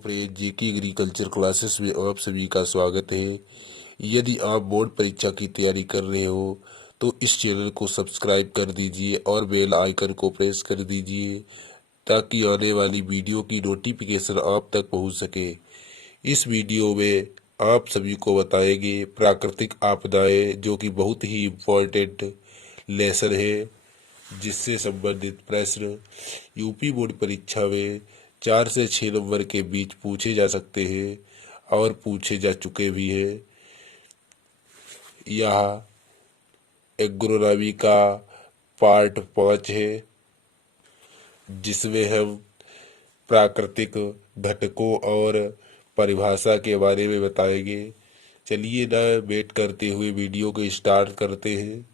Friend, जेके agriculture classes में आप सभी का स्वागत है। यदि आप बोर्ड परीक्षा की तैयारी कर रहे हो तो इस चैनल को सब्सक्राइब कर दीजिए और बेल आइकन को प्रेस कर दीजिए ताकि आने वाली वीडियो की नोटिफिकेशन आप तक पहुंच सके। इस वीडियो में आप सभी को बताएंगे प्राकृतिक आपदाएं, जो कि बहुत ही इम्पोर्टेंट लेसन है, जिससे संबंधित प्रश्न यूपी बोर्ड परीक्षा में 4 से 6 नंबर के बीच पूछे जा सकते हैं और पूछे जा चुके भी हैं। यह एग्रोनॉमी का पार्ट 5 है, जिसमें हम प्राकृतिक घटकों और परिभाषा के बारे में बताएंगे। चलिए ना वेट करते हुए वीडियो को स्टार्ट करते हैं।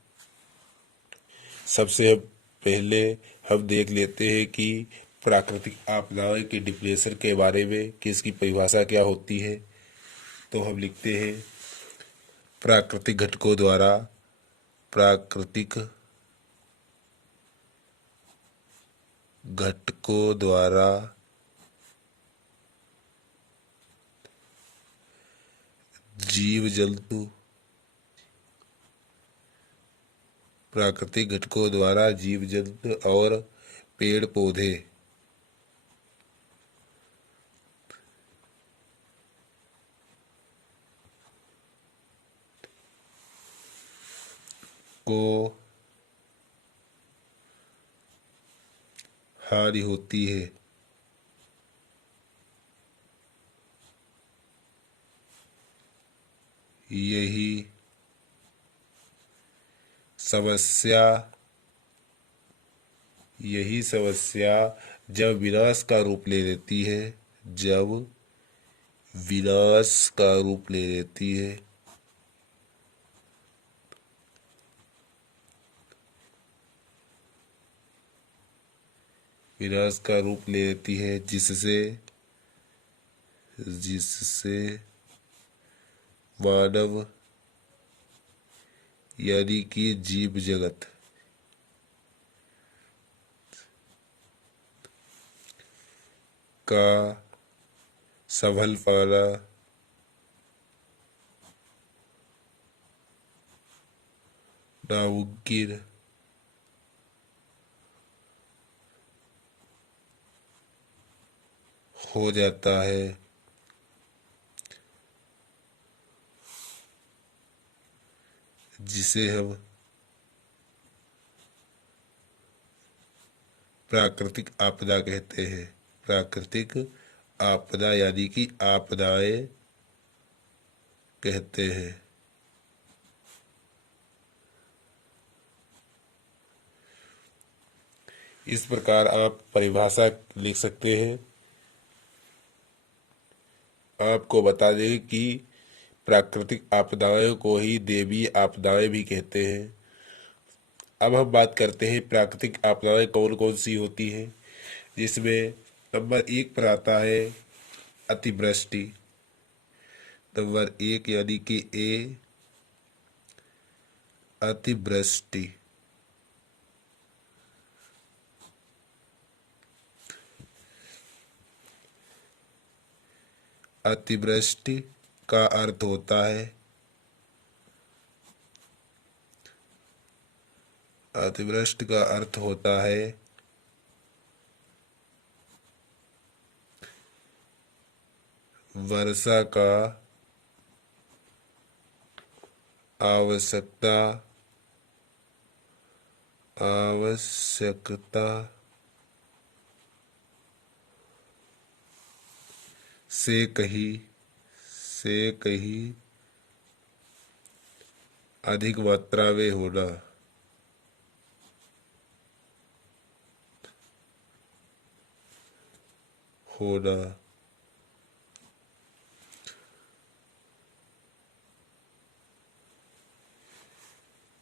सबसे पहले हम देख लेते हैं कि प्राकृतिक आपदाओं के डिफिनेशन के बारे में, कि इसकी परिभाषा क्या होती है। तो हम लिखते हैं प्राकृतिक घटकों द्वारा जीव जंतु प्राकृतिक घटकों द्वारा जीव जंतु और पेड़ पौधे को हानि होती है। यही समस्या जब विनाश का रूप ले लेती है जिससे मानव यानी कि जीव जगत का संभल पाना नामुमकिन हो जाता है। जिसे हम प्राकृतिक आपदा कहते हैं। प्राकृतिक आपदा यानी कि आपदाएं कहते हैं। इस प्रकार आप परिभाषा लिख सकते हैं। आपको बता दें कि प्राकृतिक आपदाओं को ही दैवीय आपदाएं भी कहते हैं। अब हम बात करते हैं प्राकृतिक आपदाएं कौन कौन सी होती हैं, जिसमें नंबर 1 पर आता है अतिवृष्टि। नंबर 1 यानी कि अतिवृष्टि। अतिवृष्टि का अर्थ होता है वर्षा का आवश्यकता से कहीं अधिक मात्रा में होना।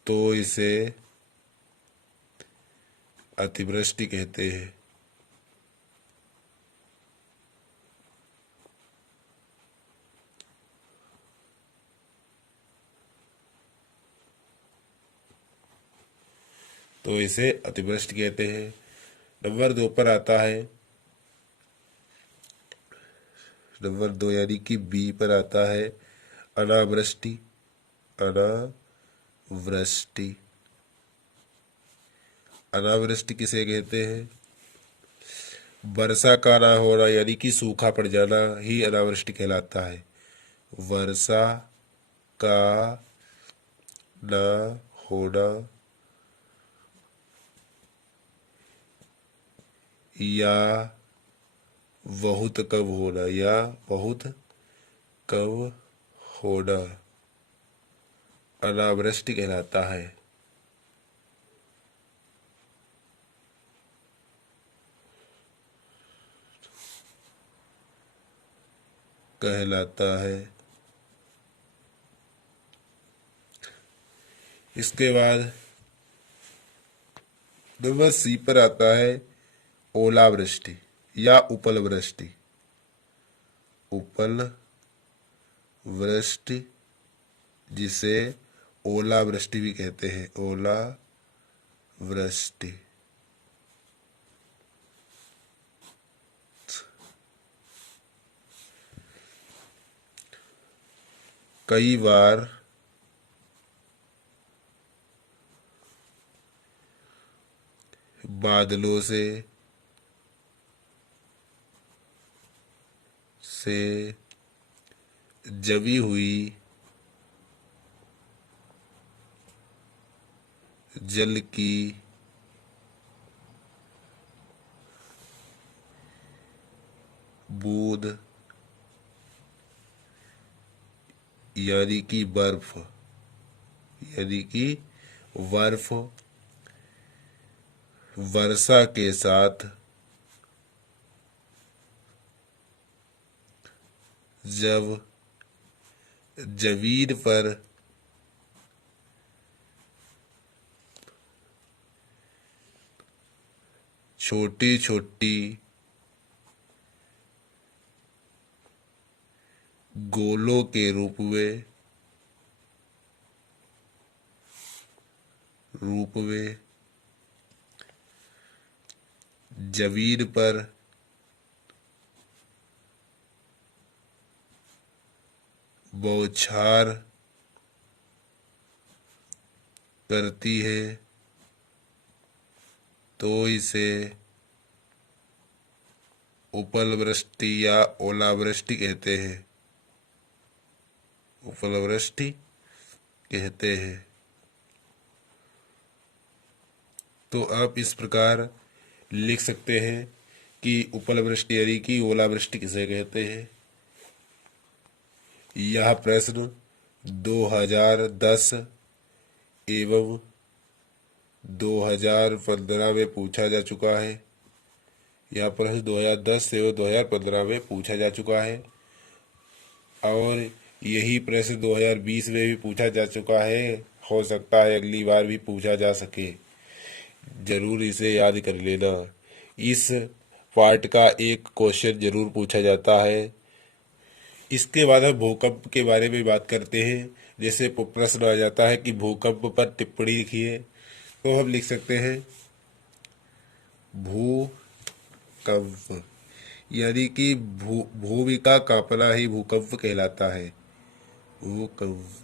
तो इसे अतिवृष्टि कहते हैं। नंबर 2 पर आता है नंबर 2 यानी कि बी पर आता है अनावृष्टि। अनावृष्टि, अनावृष्टि किसे कहते हैं? वर्षा का ना होना यानी कि सूखा पड़ जाना ही अनावृष्टि कहलाता है। वर्षा का ना होना या बहुत कम होना, या बहुत कम होना अनावृष्टि कहलाता है। कहलाता है। इसके बाद नंबर सी पर आता है ओलावृष्टि या उपल वृष्टि। उपल वृष्टि जिसे ओलावृष्टि भी कहते हैं। ओला वृष्टि। कई बार बादलों से जमी हुई जल की बूंद यानी कि बर्फ, यानी कि बर्फ वर्षा के साथ जब जमीन पर छोटी छोटी गोलों के रूप में जमीन पर बौछार करती है तो इसे उपल वृष्टि या ओलावृष्टि कहते हैं। उपल वृष्टि कहते हैं। तो आप इस प्रकार लिख सकते हैं कि उपल वृष्टि यानी कि ओलावृष्टि किसे कहते हैं। यह प्रश्न 2010 एवं 2015 में पूछा जा चुका है। यह प्रश्न 2010 एवं 2015 में पूछा जा चुका है और यही प्रश्न 2020 में भी पूछा जा चुका है। हो सकता है अगली बार भी पूछा जा सके। जरूर इसे याद कर लेना। इस पार्ट का एक क्वेश्चन जरूर पूछा जाता है। इसके बाद हम भूकंप के बारे में बात करते हैं। जैसे प्रश्न आ जाता है कि भूकंप पर टिप्पणी लिखिए, तो हम लिख सकते हैं भूकंप यानी कि भूमि का कांपना ही भूकंप कहलाता है। भूकंप।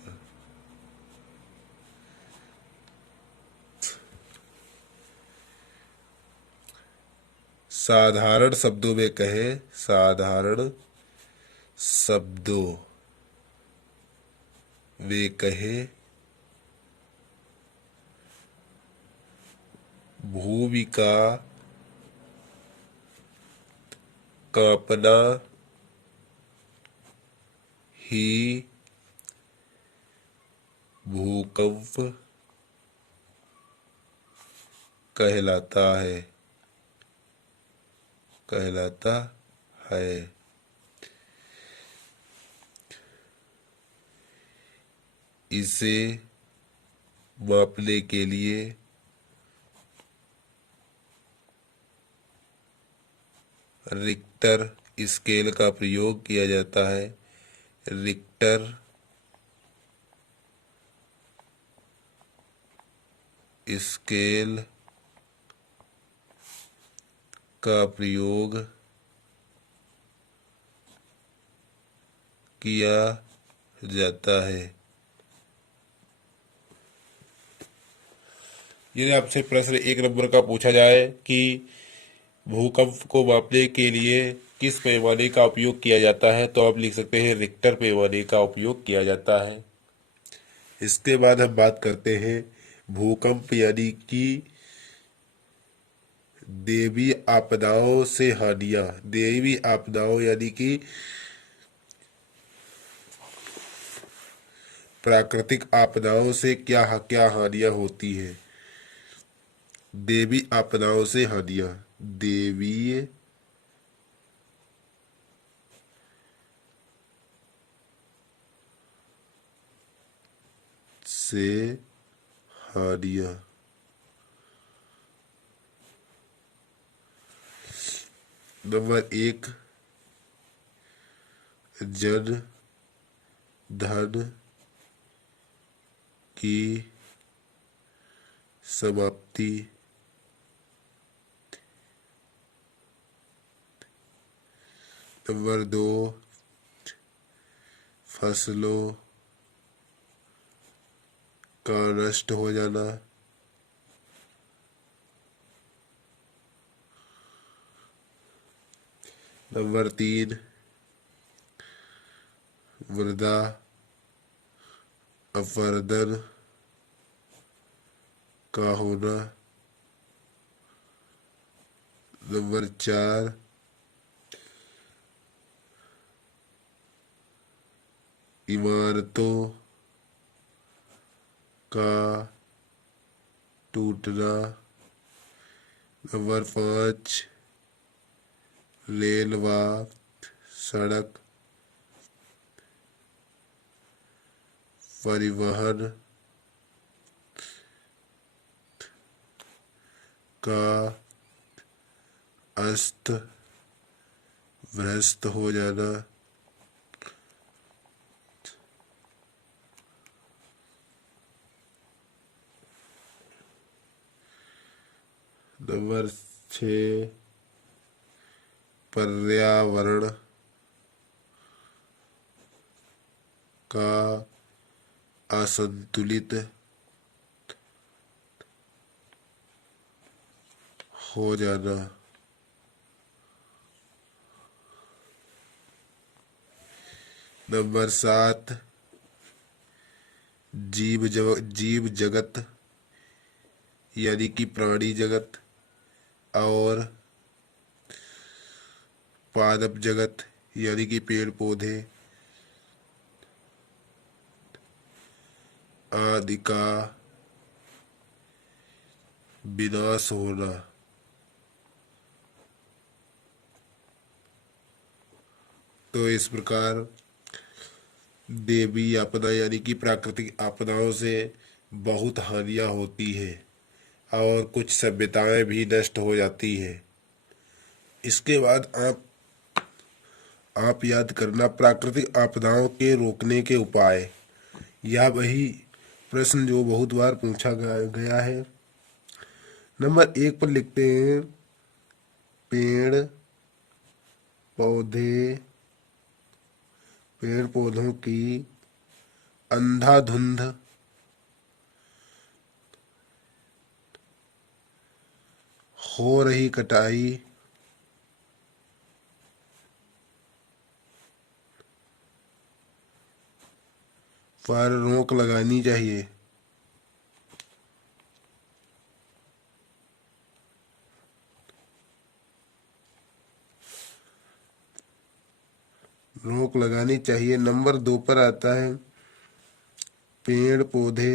साधारण शब्दों में कहें, साधारण शब्दों में कहें, भूमि का कांपना ही भूकंप कहलाता है। कहलाता है। इसे मापने के लिए रिक्टर स्केल का प्रयोग किया जाता है। रिक्टर स्केल का प्रयोग किया जाता है। यदि आपसे प्रश्न 1 नंबर का पूछा जाए कि भूकंप को मापने के लिए किस पैमाने का उपयोग किया जाता है, तो आप लिख सकते हैं रिक्टर पैमाने का उपयोग किया जाता है। इसके बाद हम बात करते हैं भूकंप यानी कि दैवीय आपदाओं से हानियां। दैवीय आपदाओं यानी कि प्राकृतिक आपदाओं से क्या क्या हानियां होती है। दैवीय आपदाओं से हानियां। दैवीय से हानियां। नंबर 1, जन धन की समाप्ति। नंबर 2, फसलों का नष्ट हो जाना। नंबर 3, मृदा अपरदन का होना। नंबर 4, इमारतों का टूटना। नंबर 5, रेल व सड़क परिवहन का अस्त व्यस्त हो जाना। नंबर 6, पर्यावरण का असंतुलित हो जाना। नंबर 7, जीव जगत यानी कि प्राणी जगत और पादप जगत यानी कि पेड़ पौधे आदि का विनाश होना। तो इस प्रकार दैवीय आपदा यानी कि प्राकृतिक आपदाओं से बहुत हानियां होती है और कुछ सभ्यताएं भी नष्ट हो जाती है। इसके बाद आप याद करना प्राकृतिक आपदाओं के रोकने के उपाय। यह वही प्रश्न जो बहुत बार पूछा गया है। नंबर 1 पर लिखते हैं पेड़ पौधे पेड़ पौधों की अंधाधुंध हो रही कटाई पर रोक लगानी चाहिए। रोक लगानी चाहिए। नंबर 2 पर आता है पेड़ पौधे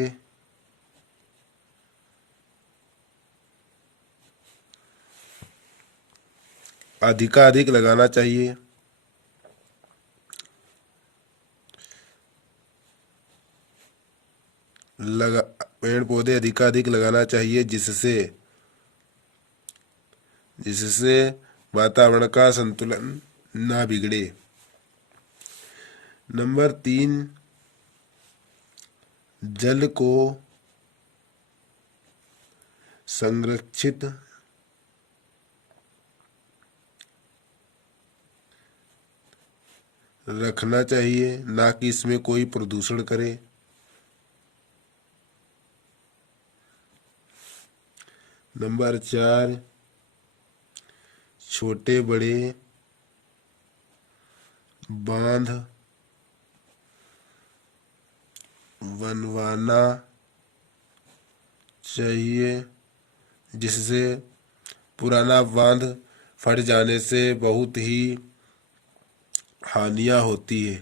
अधिकाधिक लगाना चाहिए। पेड़ पौधे अधिकाधिक लगाना चाहिए जिससे जिससे वातावरण का संतुलन ना बिगड़े। नंबर 3, जल को संरक्षित रखना चाहिए, ना कि इसमें कोई प्रदूषण करे। नंबर 4, छोटे बड़े बांध बनवाना चाहिए, जिससे पुराना बांध फट जाने से बहुत ही हानियां होती है।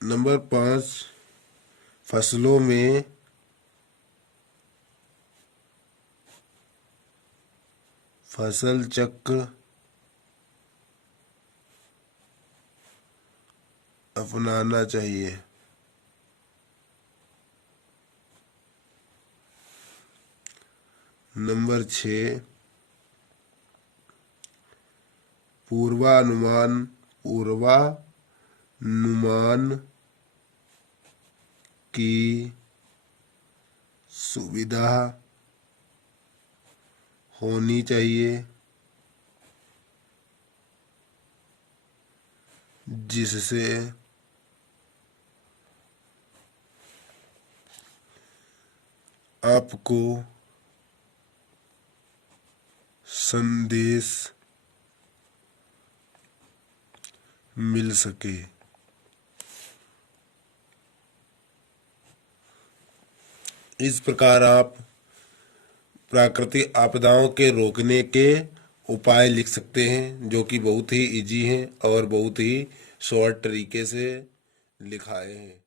नंबर 5, फसलों में फसल चक्र अपनाना चाहिए। नंबर 6, पूर्वानुमान की सुविधा होनी चाहिए, जिससे आपको संदेश मिल सके। इस प्रकार आप प्राकृतिक आपदाओं के रोकने के उपाय लिख सकते हैं, जो कि बहुत ही इजी हैं और बहुत ही शॉर्ट तरीके से लिखाए हैं।